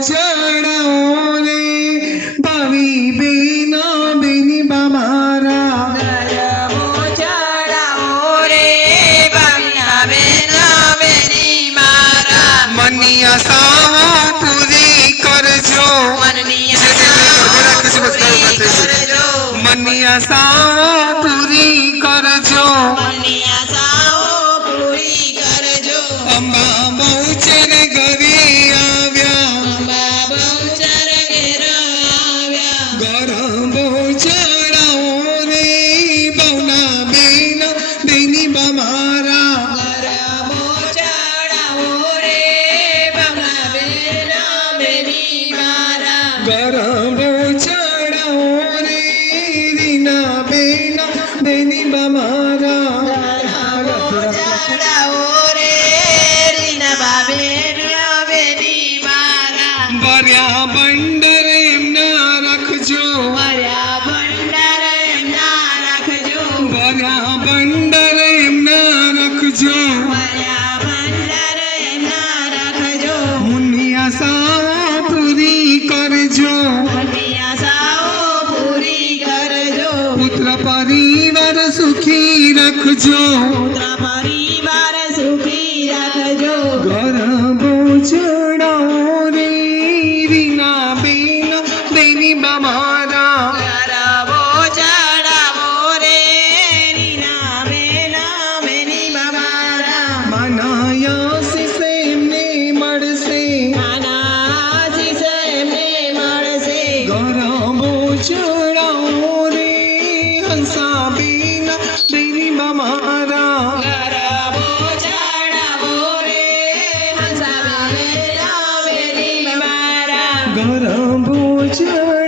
ચરણોને ભાવી બેના બેની બામારા મનની આશાઓ પૂરી કરજો મનની આશાઓ પૂરી કરજો મનની Vení mamá, da agua, da vení. રાખજો પરિવાર સુખી રાખજો ઘર બોજડો રે રીના બેન દેવી બામારા ઘર બોજડાવો રે રીના બેન મેની બામારા મનાયા સિસે એમને મળશે મનાયા સિસે એમને મળશે ઘર બોજડો 这